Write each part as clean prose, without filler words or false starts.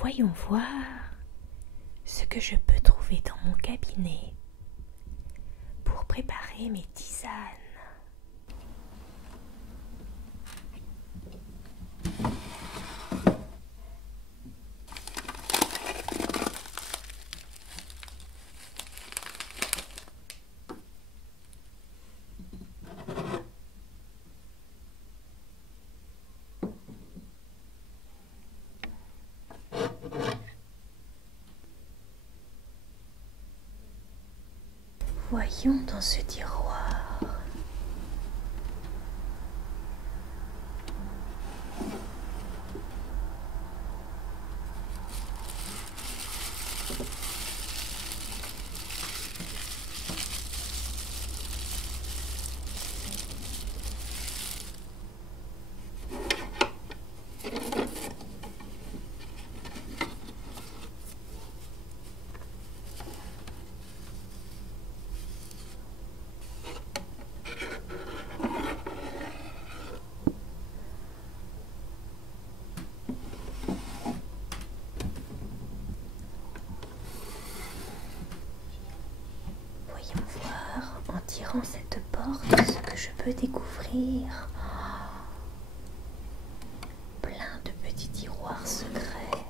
Voyons voir ce que je peux trouver dans mon cabinet pour préparer mes tisanes. Voyons dans ce tiroir. Voyons voir en tirant cette porte ce que je peux découvrir. Plein de petits tiroirs secrets.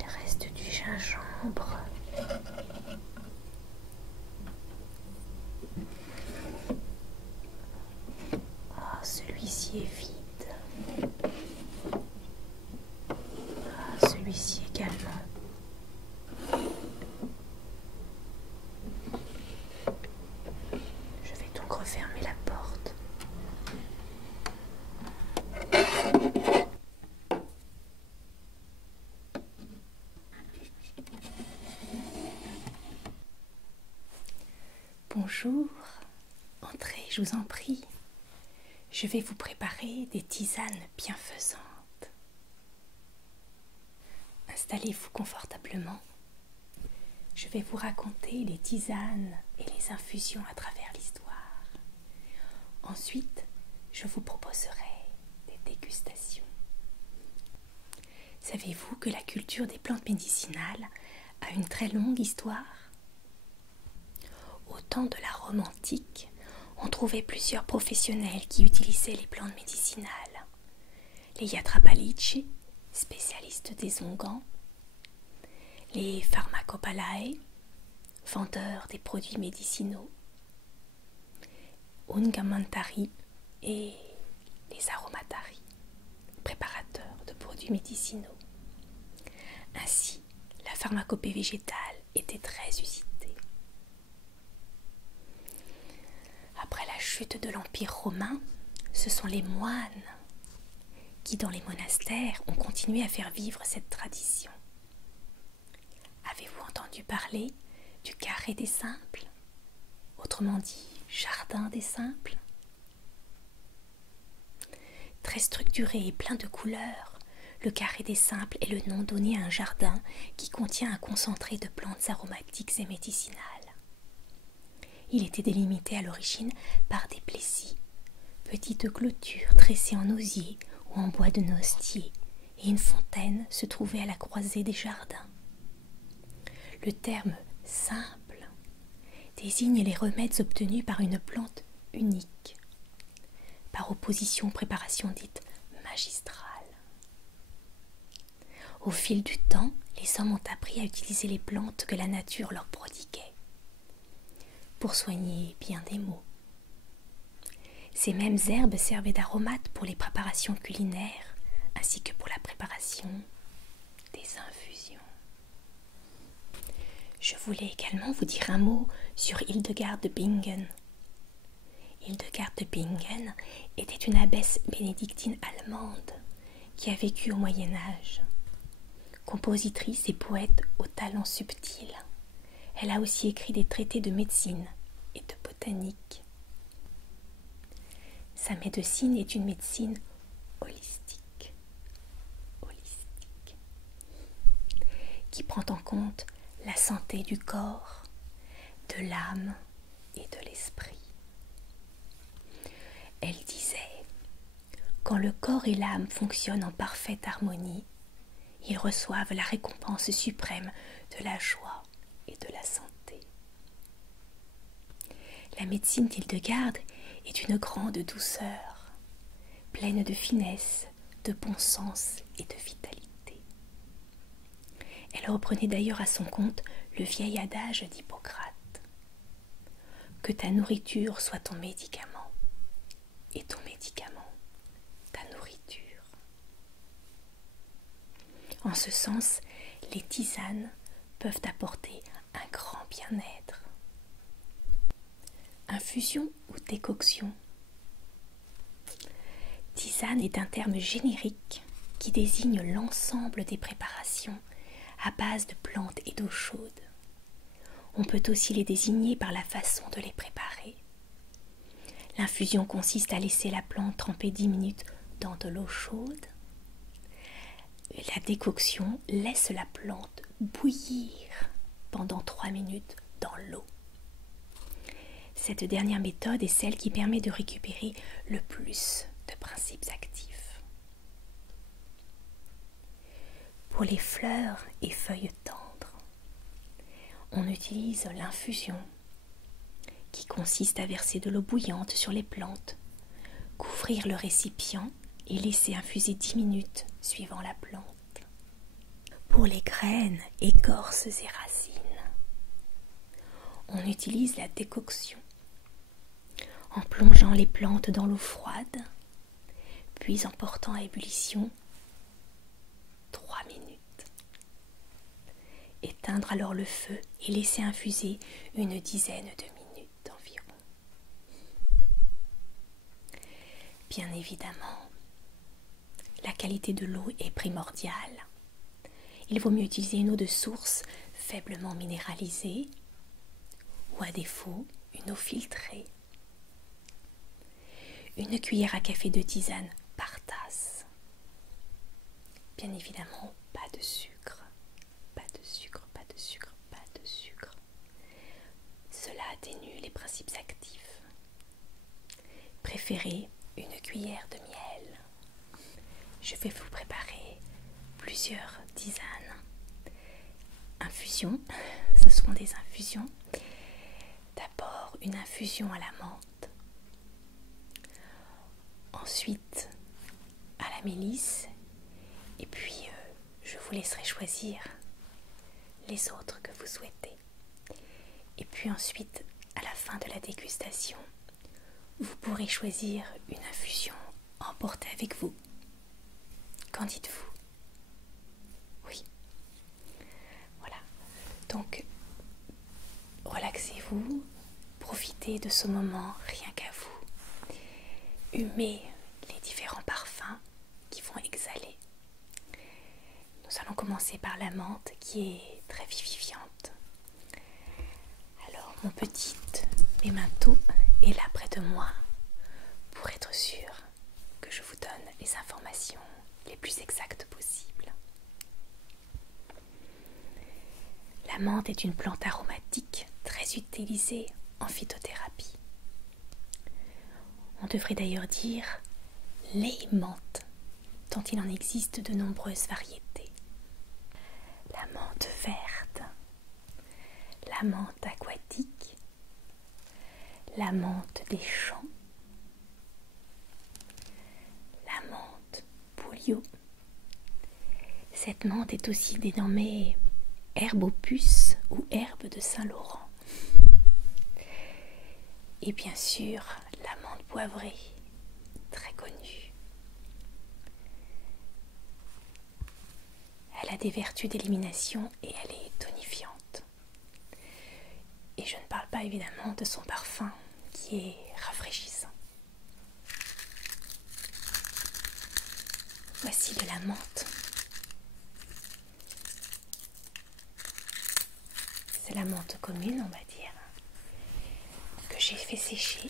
Il reste du gingembre. Ah, celui-ci est vide. Ah, celui-ci également. Je vais donc refermer la porte. Bonjour, entrez, je vous en prie. Je vais vous préparer des tisanes bienfaisantes. Installez-vous confortablement. Je vais vous raconter les tisanes et les infusions à travers l'histoire. Ensuite, je vous proposerai des dégustations. Savez-vous que la culture des plantes médicinales a une très longue histoire ? Au temps de la Rome antique, on trouvait plusieurs professionnels qui utilisaient les plantes médicinales. Les Yatrapalici, spécialistes des onguents, les Pharmacopalae, vendeurs des produits médicinaux, Ungamantari et les Aromatari, préparateurs de produits médicinaux. Ainsi, la pharmacopée végétale était très usitée. Après la chute de l'Empire romain, ce sont les moines qui, dans les monastères, ont continué à faire vivre cette tradition. Avez-vous entendu parler du carré des simples, autrement dit jardin des simples? Très structuré et plein de couleurs, le carré des simples est le nom donné à un jardin qui contient un concentré de plantes aromatiques et médicinales. Il était délimité à l'origine par des plessis, petites clôtures tressées en osier ou en bois de noisetier, et une fontaine se trouvait à la croisée des jardins. Le terme « simple » désigne les remèdes obtenus par une plante unique, par opposition aux préparations dites magistrales. Au fil du temps, les hommes ont appris à utiliser les plantes que la nature leur prodiguait pour soigner bien des maux. Ces mêmes herbes servaient d'aromates pour les préparations culinaires ainsi que pour la préparation des infusions. Je voulais également vous dire un mot sur Hildegard de Bingen. Hildegard de Bingen était une abbesse bénédictine allemande qui a vécu au Moyen-Âge. Compositrice et poète au talent subtil, elle a aussi écrit des traités de médecine et de botanique. Sa médecine est une médecine holistique, qui prend en compte la santé du corps, de l'âme et de l'esprit. Elle disait Quand le corps et l'âme fonctionnent en parfaite harmonie, ils reçoivent la récompense suprême de la joie et de la santé. La médecine d'Hildegarde est d'une grande douceur, pleine de finesse, de bon sens et de vitalité. Elle reprenait d'ailleurs à son compte le vieil adage d'Hippocrate: que ta nourriture soit ton médicament, et ton médicament ta nourriture. En ce sens, les tisanes peuvent apporter un grand bien-être. Infusion ou décoction. Tisane est un terme générique qui désigne l'ensemble des préparations à base de plantes et d'eau chaude. On peut aussi les désigner par la façon de les préparer. L'infusion consiste à laisser la plante tremper 10 minutes dans de l'eau chaude. La décoction laisse la plante bouillir pendant 3 minutes dans l'eau. Cette dernière méthode est celle qui permet de récupérer le plus de principes actifs. Pour les fleurs et feuilles tendres, on utilise l'infusion, qui consiste à verser de l'eau bouillante sur les plantes, couvrir le récipient et laisser infuser 10 minutes suivant la plante. Pour les graines, écorces et racines, on utilise la décoction, en plongeant les plantes dans l'eau froide, puis en portant à ébullition 3 minutes. Éteindre alors le feu et laisser infuser une dizaine de minutes environ. Bien évidemment, la qualité de l'eau est primordiale. Il vaut mieux utiliser une eau de source faiblement minéralisée ou à défaut une eau filtrée. Une cuillère à café de tisane par tasse. Bien évidemment, pas de sucre, pas de sucre, pas de sucre, pas de sucre. Cela atténue les principes actifs. Préférez une cuillère de miel. Je vais vous préparer plusieurs tisanes. Infusions, ce sont des infusions. D'abord une infusion à la menthe, ensuite à la mélisse, et puis je vous laisserai choisir les autres que vous souhaitez. Et puis ensuite, à la fin de la dégustation, vous pourrez choisir une infusion à emporter avec vous. Qu'en dites-vous? Oui. Voilà. Donc, relaxez-vous, profitez de ce moment rien qu'à vous. Humez les différents parfums qui vont exhaler. Nous allons commencer par la menthe qui est très vivifiante. Alors, mon petit memento est là près de moi pour être sûr que je vous donne les informations les plus exactes possibles. La menthe est une plante aromatique très utilisée en phytothérapie. On devrait d'ailleurs dire les menthes, tant il en existe de nombreuses variétés. La menthe verte, la menthe aquatique, la menthe des champs, la menthe polio. Cette menthe est aussi dénommée herbe aux puces ou herbe de Saint-Laurent. Et bien sûr, la menthe poivrée, très connue. Elle a des vertus d'élimination et elle est tonifiante. Et je ne parle pas évidemment de son parfum qui est rafraîchissant. Voici de la menthe. C'est la menthe commune, on va dire, que j'ai fait sécher,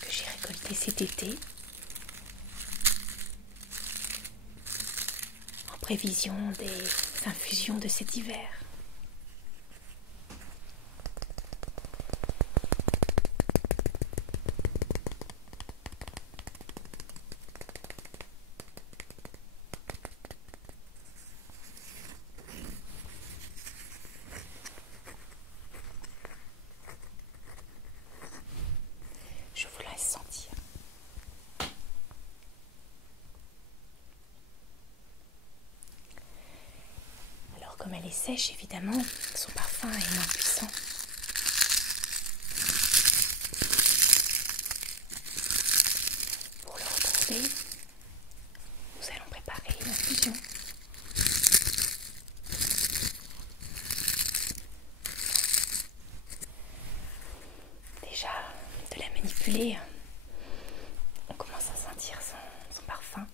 que j'ai récolté cet été, en prévision des infusions de cet hiver. comme elle est sèche, évidemment, son parfum est moins puissant. Pour le retrouver, nous allons préparer une infusion. Déjà, de la manipuler, on commence à sentir son parfum.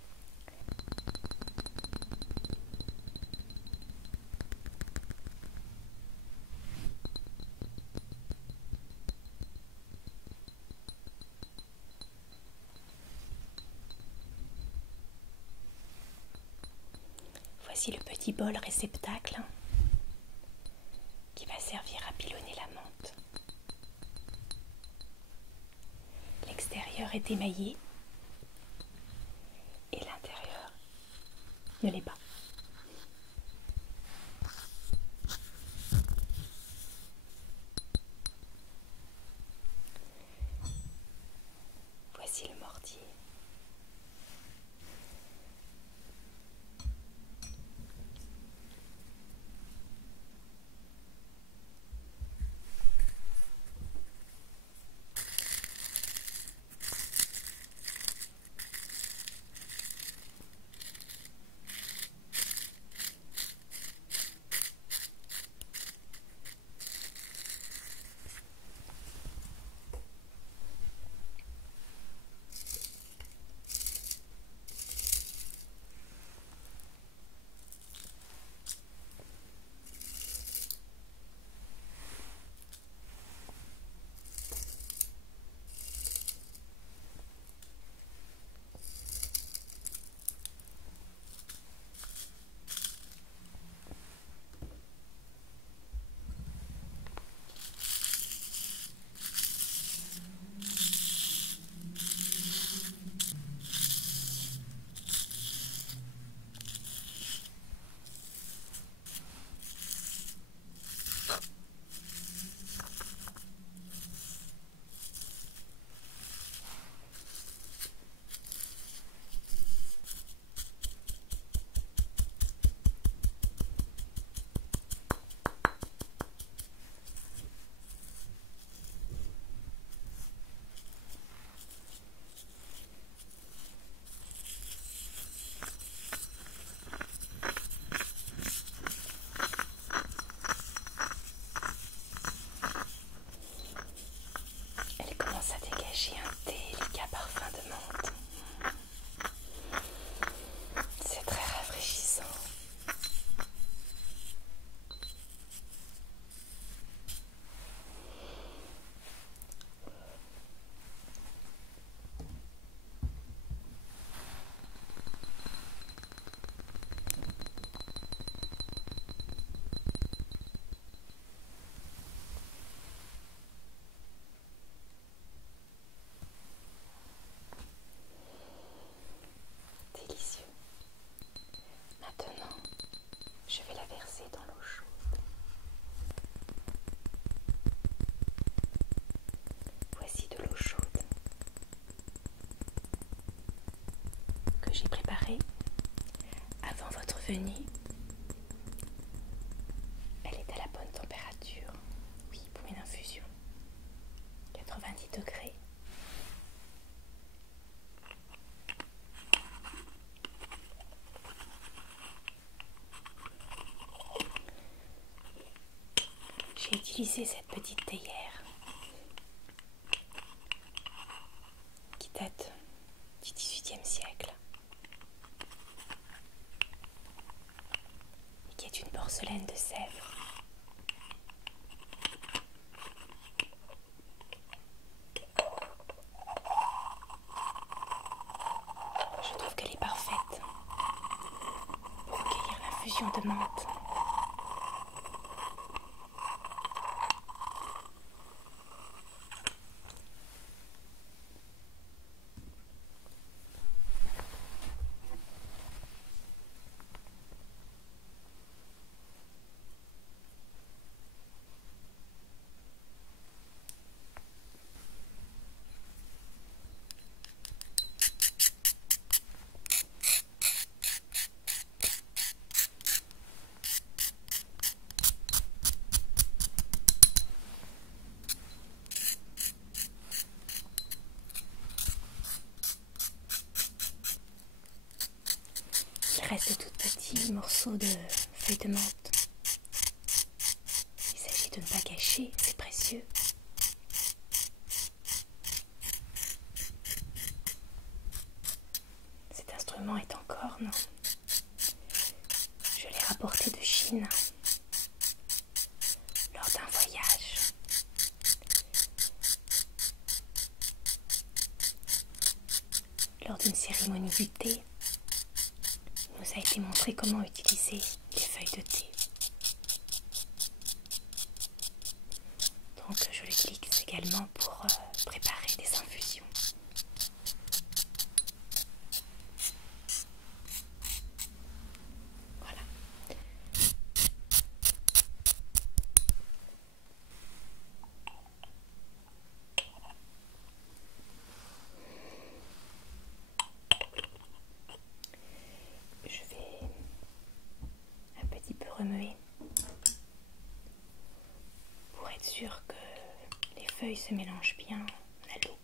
Voici le petit bol réceptacle qui va servir à pilonner la menthe. L'extérieur est émaillé et l'intérieur ne l'est pas. Voici le mortier. Ça dégage un délicat parfum de menthe. C'est très rafraîchissant. Délicieux. Maintenant, je vais la verser dans l'eau chaude. Voici de l'eau chaude que j'ai préparée avant votre venue. Elle est à la bonne température. Oui, pour une infusion. 90 degrés. J'ai utilisé cette petite théière qui date du XVIIIe siècle et qui est une porcelaine de Sèvres. Je trouve qu'elle est parfaite pour recueillir l'infusion de menthe. petit morceau de feuille de menthe. Il s'agit de ne pas gâcher, c'est précieux. Cet instrument est en corne. Je l'ai rapporté de Chine lors d'un voyage. Lors d'une cérémonie du thé, il nous a été montré comment utiliser les feuilles de thé. Donc je l'utilise également pour préparer des infusions. Voilà. Je vais un petit peu remuer pour être sûr que les feuilles se mélangent bien à l'eau.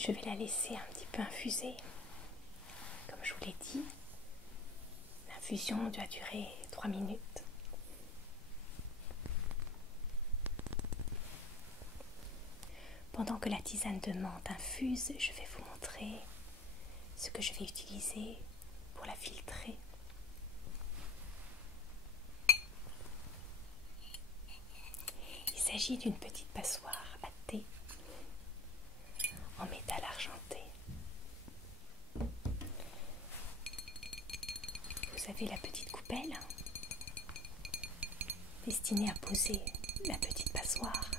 Je vais la laisser un petit peu infuser. Comme je vous l'ai dit, l'infusion doit durer 3 minutes. Pendant que la tisane de menthe infuse, je vais vous montrer ce que je vais utiliser pour la filtrer. Il s'agit d'une petite passoire à thé en métal argenté. Vous avez la petite coupelle destinée à poser la petite passoire.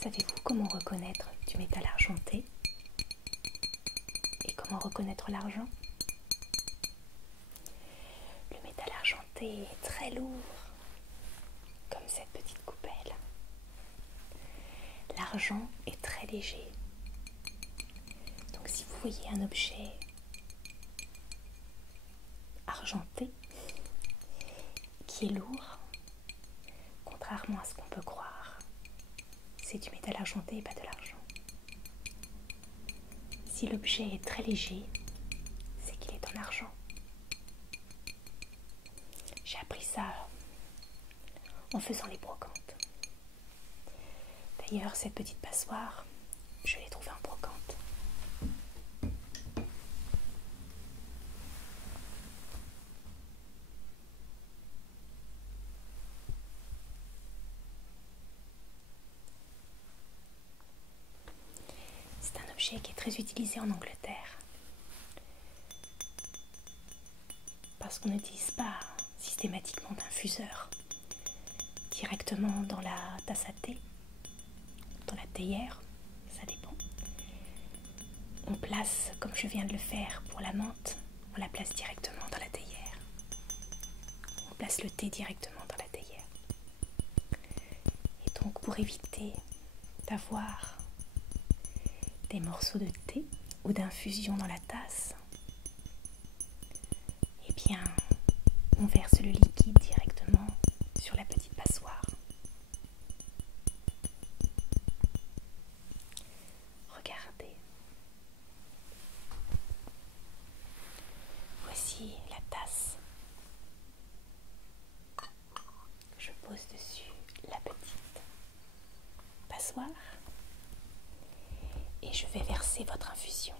Savez-vous comment reconnaître du métal argenté et comment reconnaître l'argent? Le métal argenté est très lourd, comme cette petite coupelle. L'argent est très léger. Donc si vous voyez un objet argenté qui est lourd, contrairement à ce qu'on peut croire, c'est du métal argenté et pas de l'argent. Si l'objet est très léger, c'est qu'il est en argent. J'ai appris ça en faisant les brocantes. D'ailleurs, cette petite passoire, je l'ai trouvée en brocante. C'est un objet qui est très utilisé en Angleterre. Parce qu'on n'utilise pas systématiquement d'infuseur directement dans la tasse à thé, dans la théière, ça dépend. On place, comme je viens de le faire pour la menthe, on la place directement dans la théière. On place le thé directement dans la théière. Et donc pour éviter d'avoir des morceaux de thé ou d'infusion dans la tasse, eh bien on verse le liquide directement sur la petite passoire. Regardez. Voici la tasse. Je pose dessus la petite passoire et je vais verser votre infusion.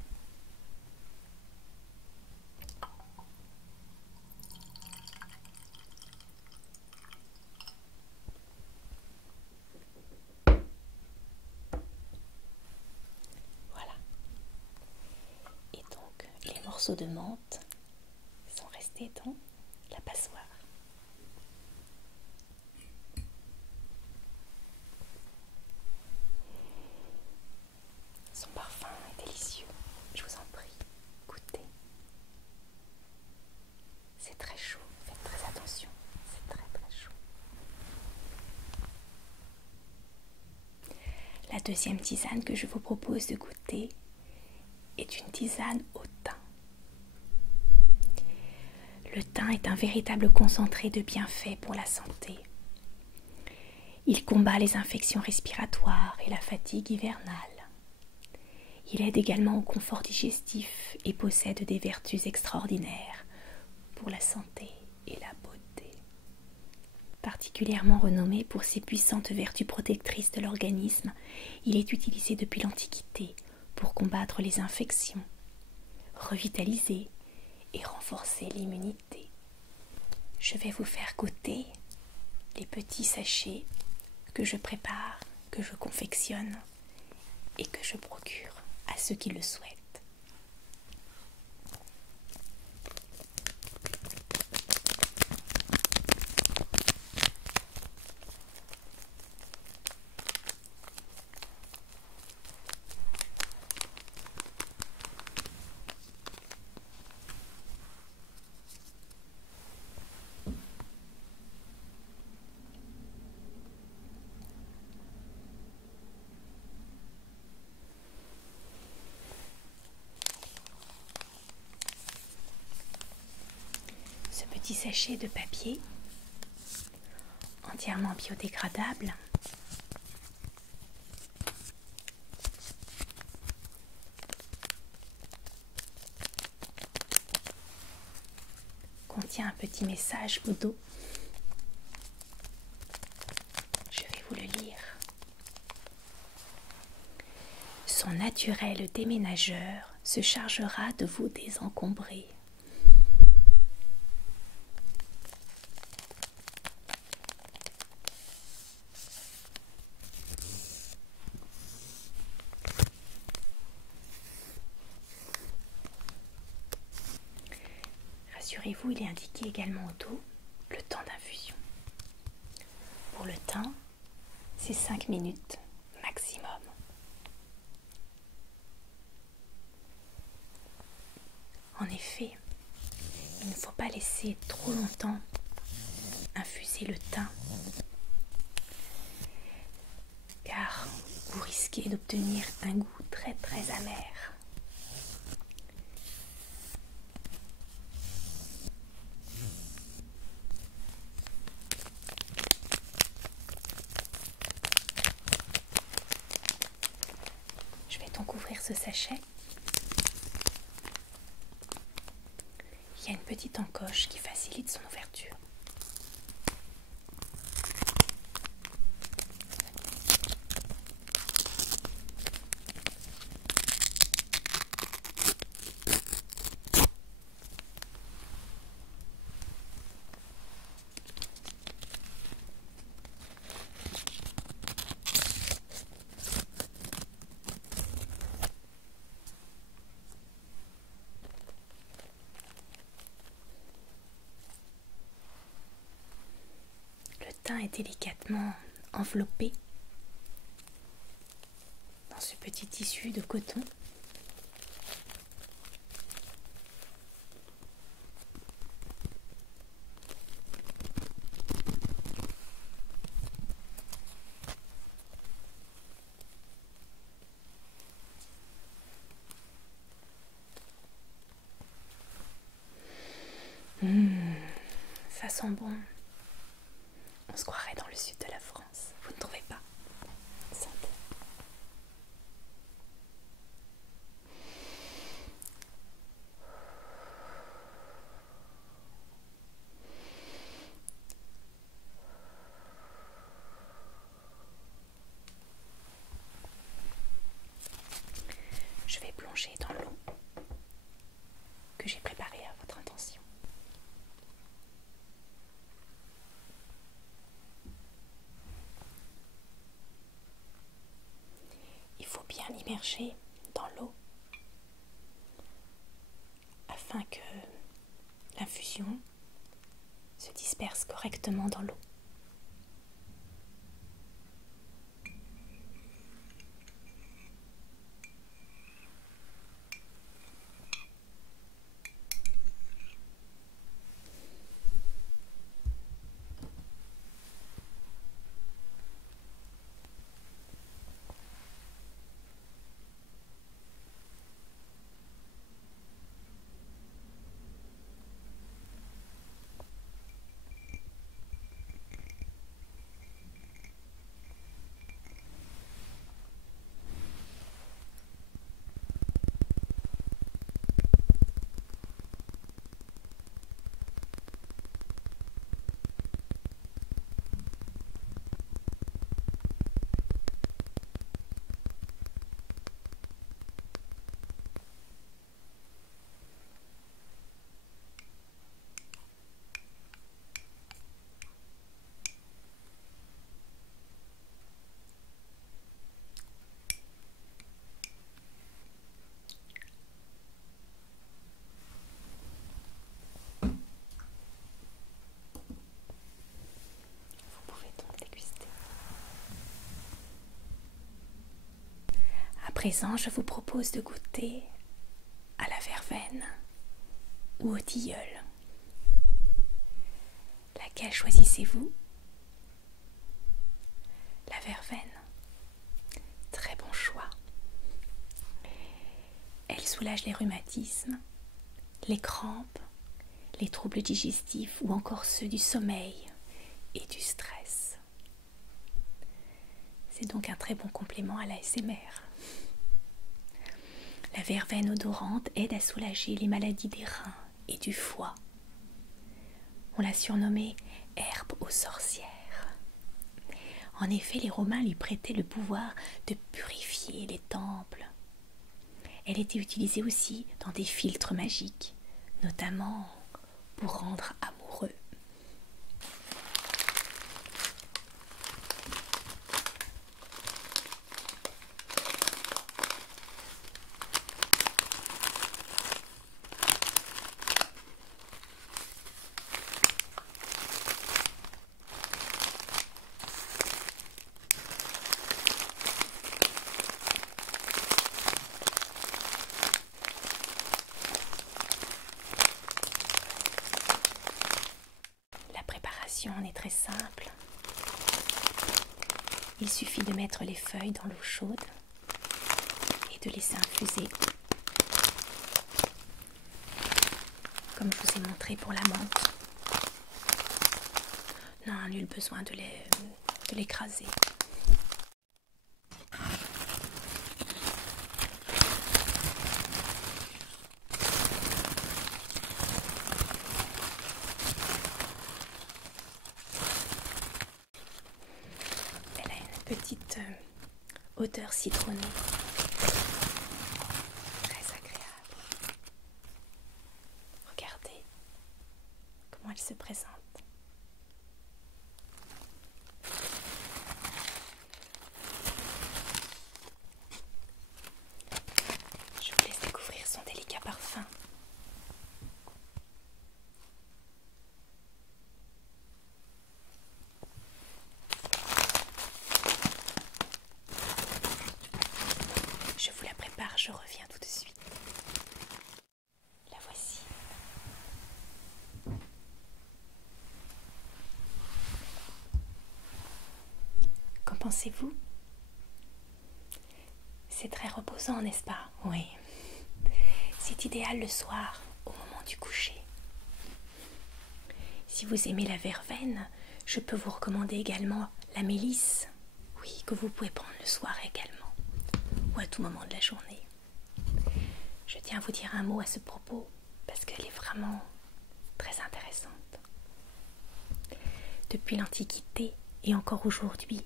morceaux de menthe sont restés dans la passoire. Son parfum est délicieux, je vous en prie, goûtez. C'est très chaud, faites très attention, c'est très très chaud. La deuxième tisane que je vous propose de goûter est une tisane au thym. Le thym est un véritable concentré de bienfaits pour la santé. Il combat les infections respiratoires et la fatigue hivernale. Il aide également au confort digestif et possède des vertus extraordinaires pour la santé et la beauté. Particulièrement renommé pour ses puissantes vertus protectrices de l'organisme, il est utilisé depuis l'Antiquité pour combattre les infections, revitaliser et renforcer l'immunité. Je vais vous faire goûter les petits sachets que je prépare, que je confectionne et que je procure à ceux qui le souhaitent. Ce petit sachet de papier entièrement biodégradable contient un petit message au dos. Je vais vous le lire. Son naturel déménageur se chargera de vous désencombrer. Rassurez-vous, il est indiqué également au dos le temps d'infusion. Pour le temps, c'est 5 minutes maximum. En effet, il ne faut pas laisser trop longtemps infuser le thym, car vous risquez d'obtenir un goût très très amer. Je vais donc ouvrir ce sachet. Il y a une petite encoche qui facilite son ouverture. Le thym est délicatement enveloppé dans ce petit tissu de coton. Ça sent bon. On se croirait dans le sud de la France. Vous ne trouvez pas? Sentez. Je vais plonger dans l'eau que j'ai préparée à votre intention. Il faut bien l'immerger dans l'eau l'infusion se disperse correctement dans l'eau. À présent, je vous propose de goûter à la verveine ou au tilleul. Laquelle choisissez-vous? La verveine. Très bon choix. Elle soulage les rhumatismes, les crampes, les troubles digestifs ou encore ceux du sommeil et du stress. C'est donc un très bon complément à l'ASMR. La verveine odorante aide à soulager les maladies des reins et du foie. On l'a surnommée herbe aux sorcières. En effet, les Romains lui prêtaient le pouvoir de purifier les temples. Elle était utilisée aussi dans des filtres magiques, notamment pour rendre amoureux. On est très simple. Il suffit de mettre les feuilles dans l'eau chaude et de laisser infuser, comme je vous ai montré pour la menthe. Non, nul besoin de l'écraser. Petite odeur citronnée, très agréable. Regardez comment elle se présente. Je vous laisse découvrir son délicat parfum. Je vous la prépare, je reviens tout de suite. La voici. Qu'en pensez-vous? C'est très reposant, n'est-ce pas? Oui. C'est idéal le soir, au moment du coucher. Si vous aimez la verveine, je peux vous recommander également la mélisse. Oui, que vous pouvez prendre le soir également, ou à tout moment de la journée. Je tiens à vous dire un mot à ce propos, parce qu'elle est vraiment très intéressante. Depuis l'Antiquité et encore aujourd'hui,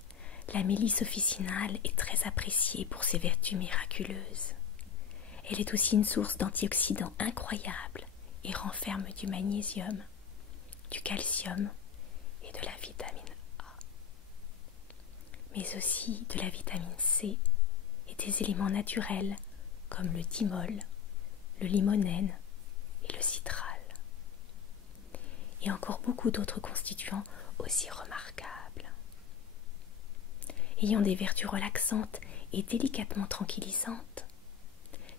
la mélisse officinale est très appréciée pour ses vertus miraculeuses. Elle est aussi une source d'antioxydants incroyables et renferme du magnésium, du calcium et de la vitamine A, mais aussi de la vitamine C et des éléments naturels comme le thymol, le limonène et le citral. et encore beaucoup d'autres constituants aussi remarquables. Ayant des vertus relaxantes et délicatement tranquillisantes,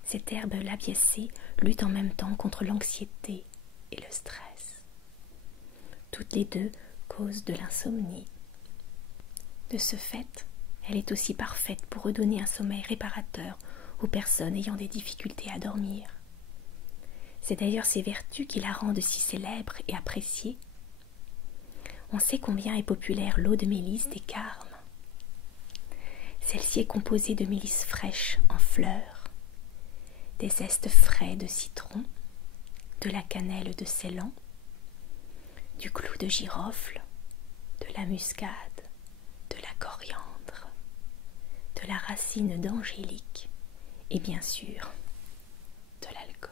cette herbe labiacée lutte en même temps contre l'anxiété et le stress. Toutes les deux causent de l'insomnie. De ce fait, elle est aussi parfaite pour redonner un sommeil réparateur aux personnes ayant des difficultés à dormir. C'est d'ailleurs ces vertus qui la rendent si célèbre et appréciée. On sait combien est populaire l'eau de mélisse des Carmes. Celle-ci est composée de mélisse fraîche en fleurs, des zestes frais de citron, de la cannelle de Ceylan, du clou de girofle, de la muscade, de la coriandre, de la racine d'angélique et bien sûr de l'alcool.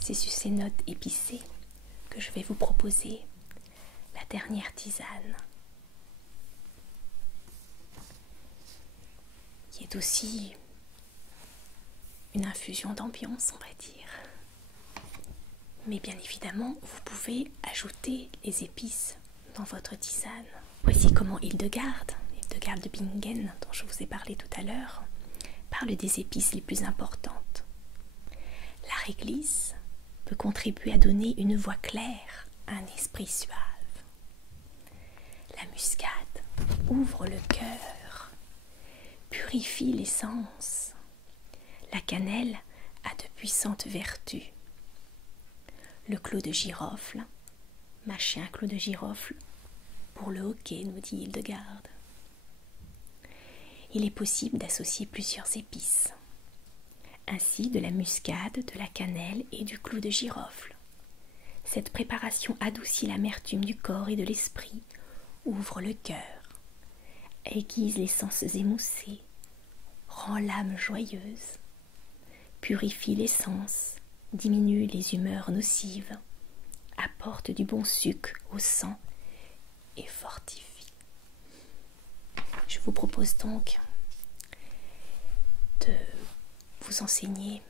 C'est sur ces notes épicées que je vais vous proposer la dernière tisane, qui est aussi une infusion d'ambiance, on va dire. Mais bien évidemment, vous pouvez ajouter les épices dans votre tisane. Voici comment Hildegarde de Bingen, dont je vous ai parlé tout à l'heure, parle des épices les plus importantes. La réglisse peut contribuer à donner une voix claire à un esprit suave. La muscade ouvre le cœur, purifie les sens. La cannelle a de puissantes vertus. Le clou de girofle, mâcher un clou de girofle pour le hoquet, nous dit Hildegarde. Il est possible d'associer plusieurs épices, ainsi de la muscade, de la cannelle et du clou de girofle. Cette préparation adoucit l'amertume du corps et de l'esprit, ouvre le cœur, aiguise les sens émoussés, rend l'âme joyeuse, purifie les sens, diminue les humeurs nocives, apporte du bon suc au sang et fortifie. Je vous propose donc de vous enseigner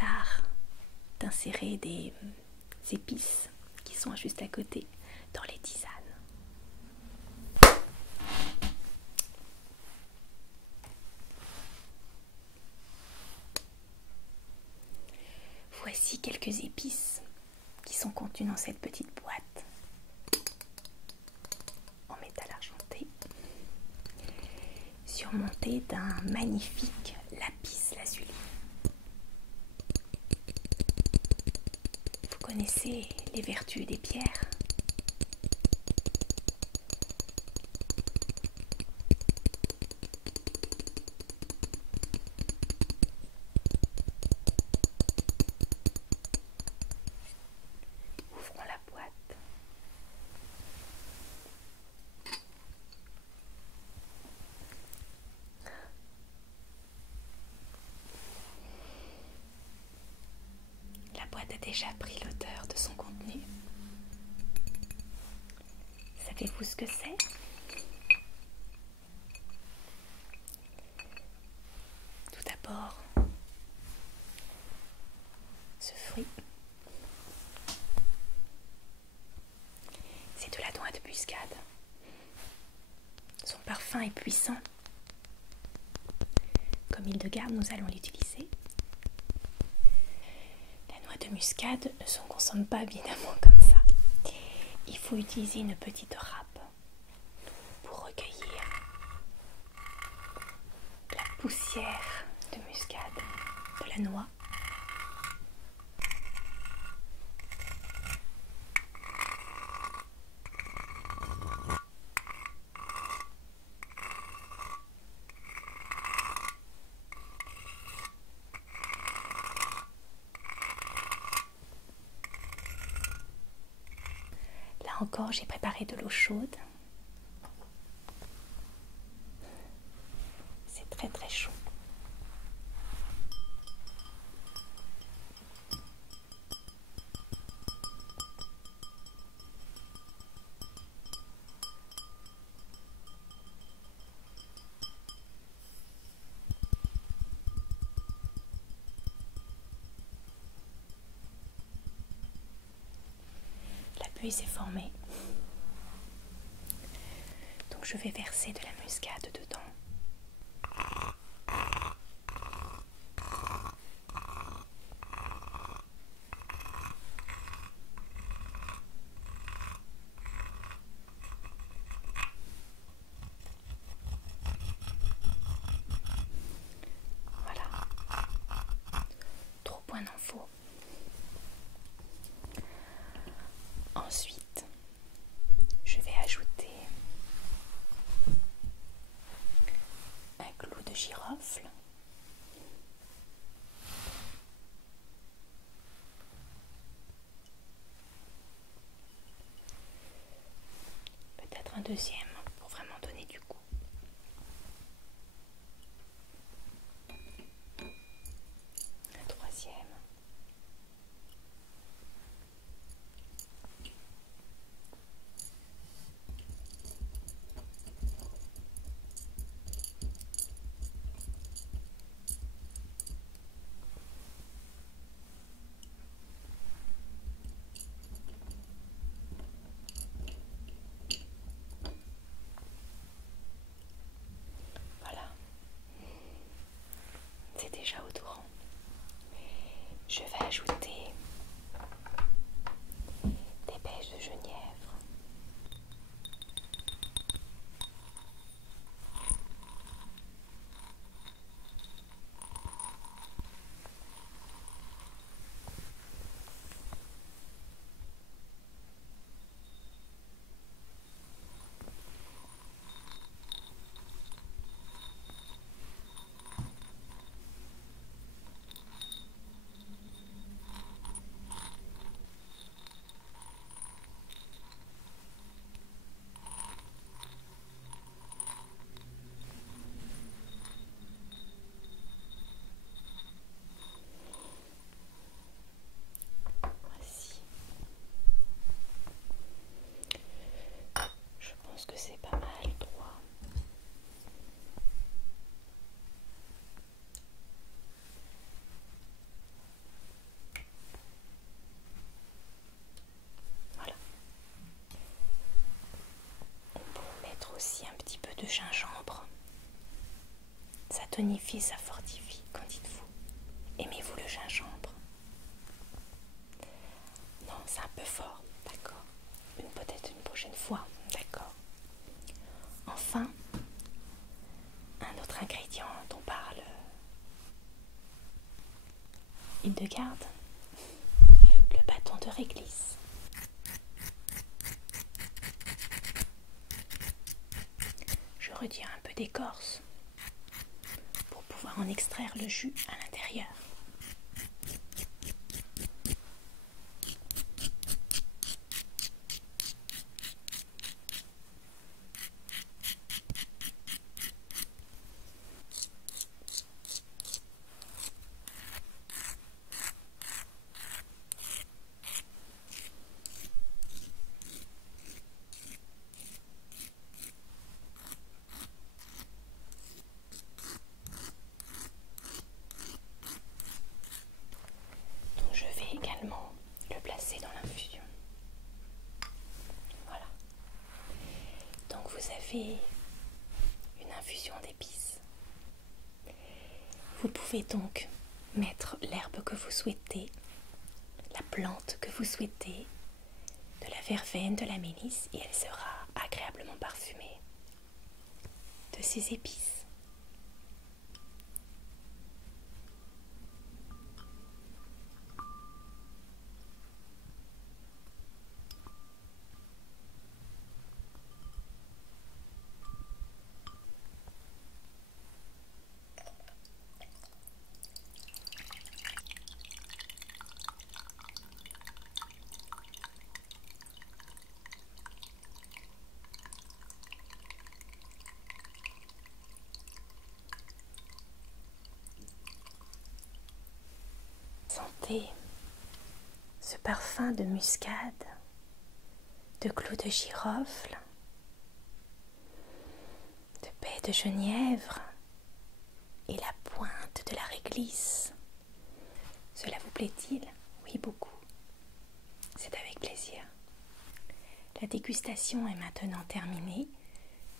l'art d'insérer des épices qui sont juste à côté dans les tisanes. Voici quelques épices qui sont contenues dans cette petite boîte en métal argenté, surmontée d'un magnifique lapis lazuli. Vous connaissez les vertus des pierres? Ouvrons la boîte. La boîte a déjà pris l'odeur de son contenu. Savez-vous ce que c'est? Tout d'abord, ce fruit, c'est de la noix de muscade. Son parfum est puissant. Comme Hildegarde, nous allons l'utiliser. La noix de muscade ne se consomme pas évidemment comme ça. Il faut utiliser une petite râpe pour recueillir la poussière de muscade de la noix. Là encore, j'ai préparé de l'eau chaude. C'est très très chaud. et s'est formé. Donc je vais verser de la muscade dedans. Voilà. Trop point d'infos. Ensuite, je vais ajouter un clou de girofle. Peut-être un deuxième pour vraiment donner du goût. Un troisième. Voilà. C'est déjà odorant. Je vais ajouter des baies de genièvre. Voici. Je pense que c'est pas mal droit. Voilà. On peut mettre aussi un petit peu de gingembre. Ça tonifie, ça fortifie. Qu'en dites-vous? Aimez-vous le gingembre? Non, c'est un peu fort, d'accord. Peut-être une prochaine fois, d'accord. Enfin, un autre ingrédient dont parle Hildegarde, le bâton de réglisse. Je retire un peu d'écorce pour pouvoir en extraire le jus à l'intérieur. Donc je vais également le placer dans l'infusion. Voilà. Donc vous avez une infusion d'épices. Vous pouvez donc mettre l'herbe que vous souhaitez, la plante que vous souhaitez, de la verveine, de la mélisse, et elle sera agréablement parfumée de ces épices. Sentez ce parfum de muscade, de clous de girofle, de baies de genièvre et la pointe de la réglisse. Cela vous plaît-il? Oui, beaucoup. C'est avec plaisir. La dégustation est maintenant terminée.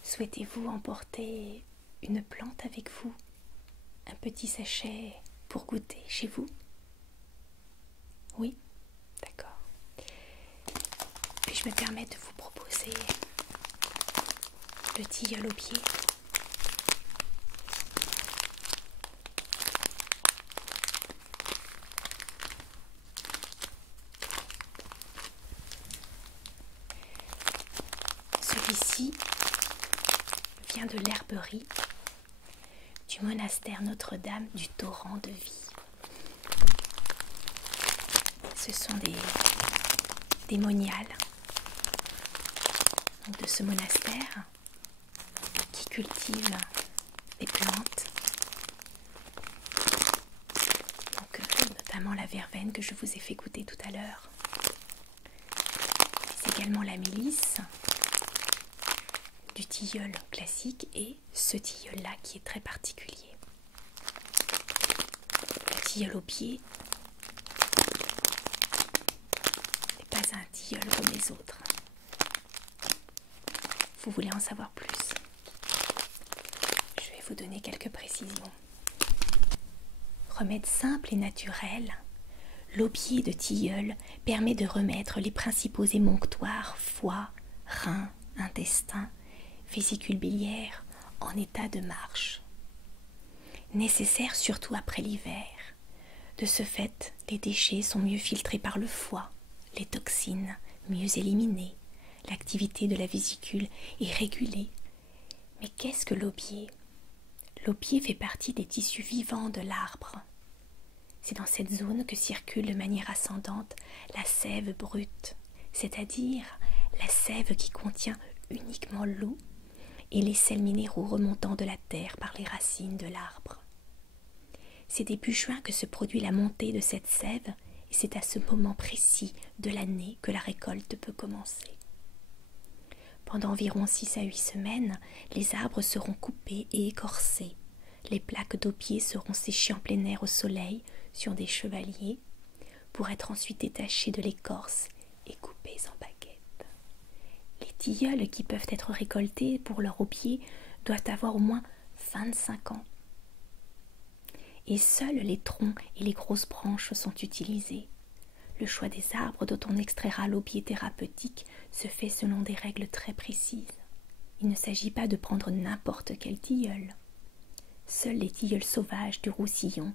Souhaitez-vous emporter une plante avec vous? Un petit sachet pour goûter chez vous? Oui? D'accord. Puis je me permets de vous proposer le tilleul au pied. Celui-ci vient de l'herberie du monastère Notre-Dame du Torrent de Vie. Ce sont des moniales donc de ce monastère qui cultivent des plantes, donc, notamment la verveine que je vous ai fait goûter tout à l'heure. C'est également la mélisse, du tilleul classique et ce tilleul-là qui est très particulier. Le tilleul au pied n'est pas un tilleul comme les autres. Vous voulez en savoir plus? Je vais vous donner quelques précisions. Remède simple et naturel, l'aubier de tilleul permet de remettre les principaux émonctoires, foie, reins, intestin, vésicule biliaire en état de marche. Nécessaire surtout après l'hiver. De ce fait, les déchets sont mieux filtrés par le foie, les toxines mieux éliminées, l'activité de la vésicule est régulée. Mais qu'est-ce que l'aubier? L'aubier fait partie des tissus vivants de l'arbre. C'est dans cette zone que circule de manière ascendante la sève brute, c'est-à-dire la sève qui contient uniquement l'eau et les sels minéraux remontant de la terre par les racines de l'arbre. C'est début juin que se produit la montée de cette sève et c'est à ce moment précis de l'année que la récolte peut commencer. Pendant environ 6 à 8 semaines, les arbres seront coupés et écorcés. Les plaques d'aubier seront séchées en plein air au soleil sur des chevaliers pour être ensuite détachées de l'écorce et coupées en baguettes. Les tilleuls qui peuvent être récoltés pour leur aubier doivent avoir au moins 25 ans. Et seuls les troncs et les grosses branches sont utilisés. Le choix des arbres dont on extraira l'aubier thérapeutique se fait selon des règles très précises. Il ne s'agit pas de prendre n'importe quel tilleul. Seuls les tilleuls sauvages du Roussillon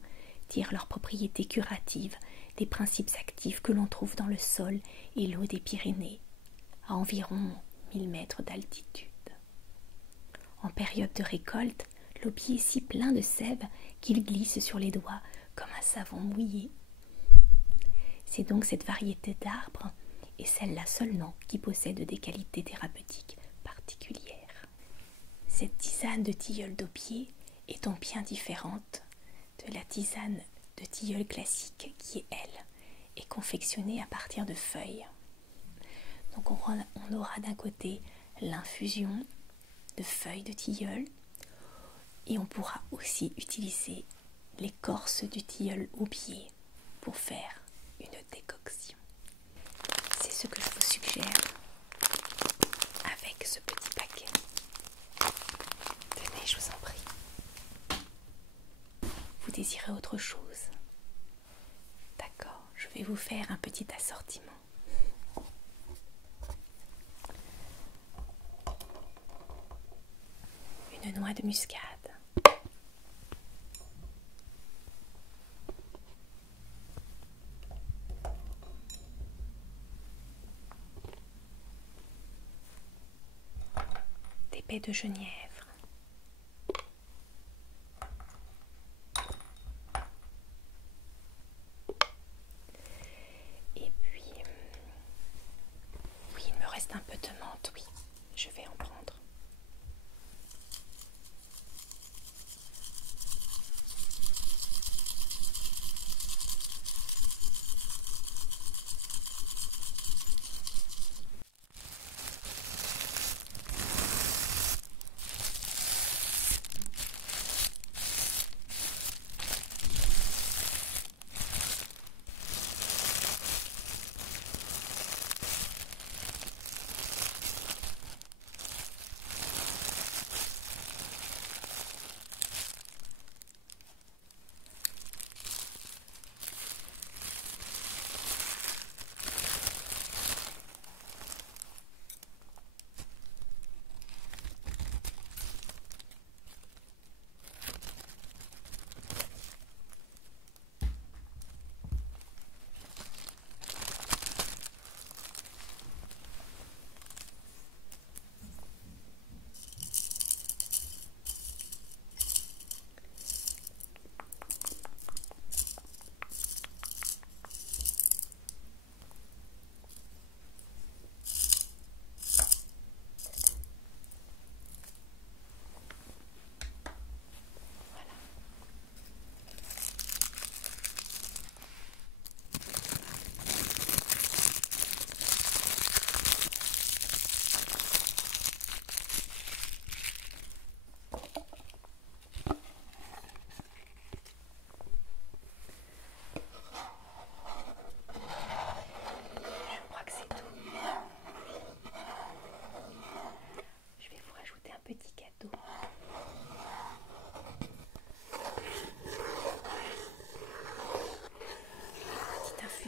tirent leurs propriétés curatives des principes actifs que l'on trouve dans le sol et l'eau des Pyrénées, à environ 1000 mètres d'altitude. En période de récolte, l'aubier est si plein de sève qu'il glisse sur les doigts comme un savon mouillé. C'est donc cette variété d'arbres, et celle-là seulement, qui possède des qualités thérapeutiques particulières. Cette tisane de tilleul d'aubier est donc bien différente de la tisane de tilleul classique qui, elle, est confectionnée à partir de feuilles. Donc on aura d'un côté l'infusion de feuilles de tilleul et on pourra aussi utiliser l'écorce du tilleul aubier pour faire une décoction. C'est ce que je vous suggère avec ce petit paquet. Tenez, je vous en prie. Vous désirez autre chose? D'accord, je vais vous faire un petit assortiment. Une noix de muscade, des baies de genièvre, et puis oui, il me reste un peu de menthe, oui, je vais en prendre.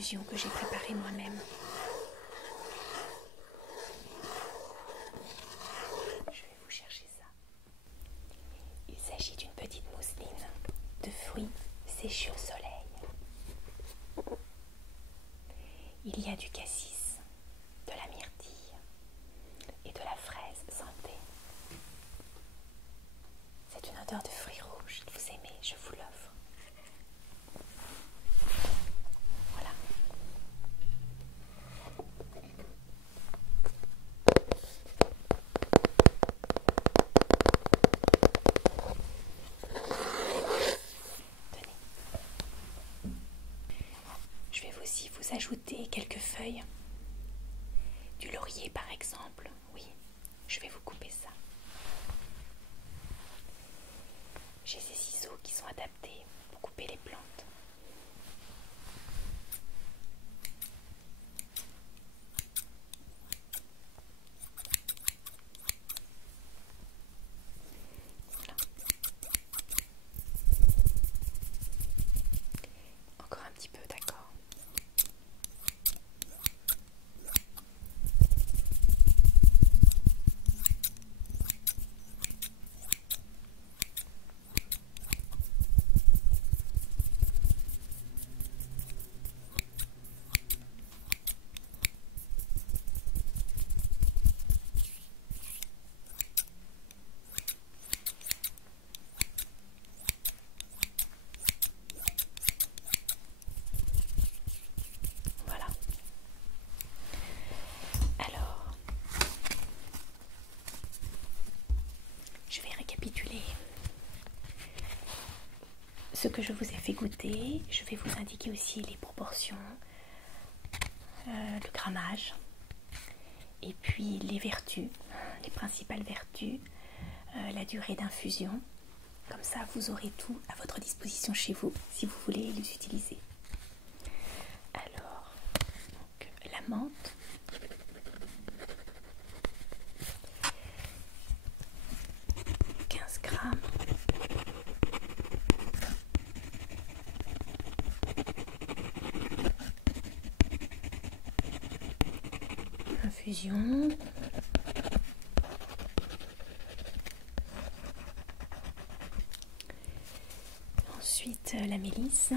infusion que j'ai préparée moi-même. Je vais vous chercher ça. Il s'agit d'une petite mousseline de fruits séchés au soleil. Il y a du cassis, de la myrtille et de la fraise santé. C'est une odeur de fruits rouges. Vous aimez, je vous l'offre. Voilà. Tenez. Je vais aussi vous ajouter quelques feuilles. Du laurier par exemple. Oui, je vais vous couper ça. J'ai ces ciseaux qui sont adaptés pour couper les plantes. Voilà. Encore un petit peu, d'accord. Voilà. Alors, je vais récapituler ce que je vous ai fait goûter. Je vais vous indiquer aussi les proportions, le grammage, et puis les vertus, les principales vertus, la durée d'infusion. Comme ça, vous aurez tout à votre disposition chez vous si vous voulez les utiliser. Alors, donc, la menthe. Grammes. Infusion. Ensuite la mélisse.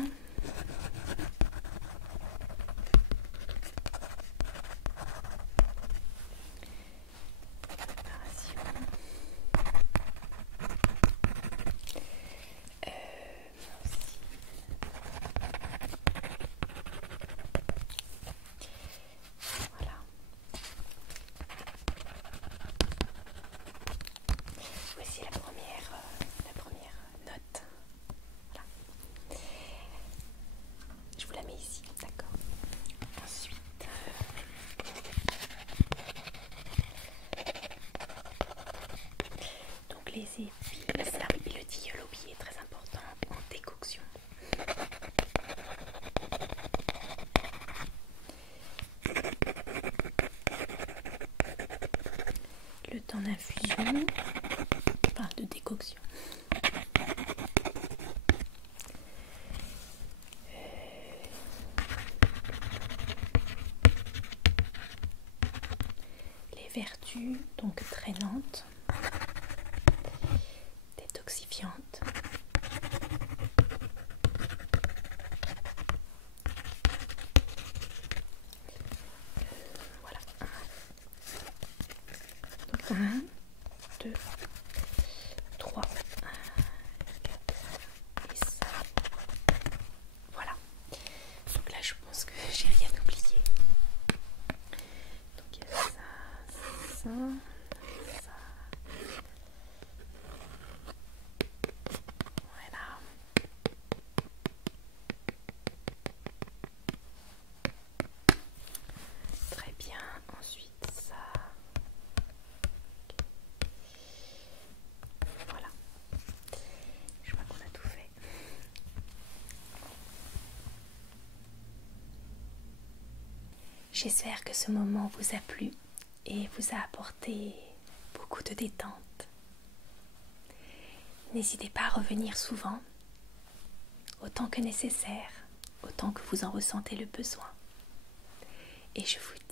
Les épices, ah oui, et le tilleul qui est très important en décoction. Le temps d'infusion, enfin de décoction. Les vertus, donc traînantes. Détoxifiante. Voilà. Donc 1, 2, 3, 4, 10. Voilà. Donc là, je pense que j'ai rien oublié. Donc il y a ça, ça. Ensuite ça, voilà, je crois qu'on a tout fait. J'espère que ce moment vous a plu et vous a apporté beaucoup de détente. N'hésitez pas à revenir souvent, autant que nécessaire, autant que vous en ressentez le besoin. Et je vous